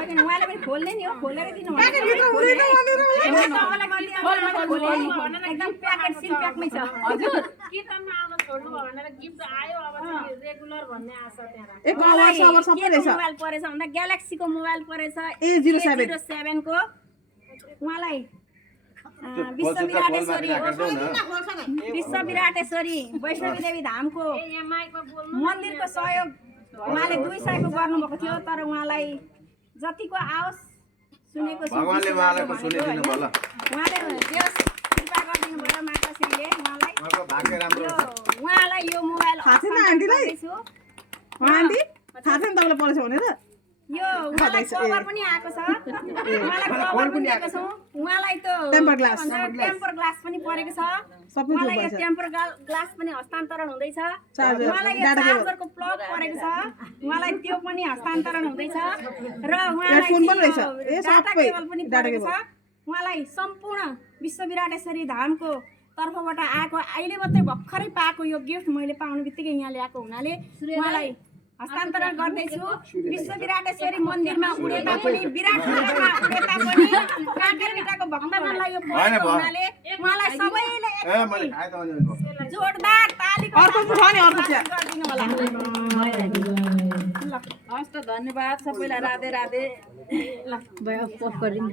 उहाँले पनि खोल्ने नि हो खोलेर दिनु एकदम प्याकेट सिल प्याकमै छ हजुर किर्तनमा आउन छोड्नु भयो भनेर गिफ्ट आयो अब चाहिँ रेगुलर भन्ने आशा त्यहाँ ए कभर सबर सबै रहेछ मोबाइल परेछ भन्दा ग्यालेक्सीको मोबाइल परेछ A07 को उहाँलाई विश्व विराटेश्वरी वैष्णवी देवी धामको मन्दिरको सहयोग उहाँले 200 को गर्नुभएको थियो तर उहाँलाई जतिको आओस् सुनेको छु भगवानले उहाँलाई सुनिदिनु भयो ल उहाँले देश कृपा गरिदिनु भयो माताश्रीले उहाँलाई उहाँको भाग्य राम्रो छ उहाँलाई यो मोबाइल थाहा छैन आन्टीलाई आन्टी थाहा छैन तपाईँलाई परेछ भनेर यो उहाँलाई कभर पनि आएको छ उहाँलाई कभर पनि दिएको छौं उहाँलाई त टेम्पर ग्लास पनि परेको छ उहाँलाई यो टेम्पर ग्लास पनि हस्तान्तरण हुँदैछ उहाँलाई यो चार्जरको प्लग परेको छ उहाँलाई त्यो पनि हस्तान्तरण हुँदैछ र उहाँलाई डाटा केबल पनि परेको छ उहाँलाई सम्पूर्ण विश्व विराटेश्वरी धामको तर्फबाट आएको अहिले मात्रै भर्खरै पाएको यो गिफ्ट मैले पाउने बित्तिकै यहाँ ल्याएको हुनाले उहाँलाई हस्तान्तरण गर्दैछु विश्व विराटेश्वरी मन्दिरमा उडे तापनि विराटनगरमा उडे तापनि काँकरभिटाको भक्तजनलाई यो परेको हुनाले उहाँलाई सबैले जोरदार तालीको गरिदिनु होला ल हस् त धन्यवाद सबैलाई राधे राधे ल भयो पोस्ट गरिदिनु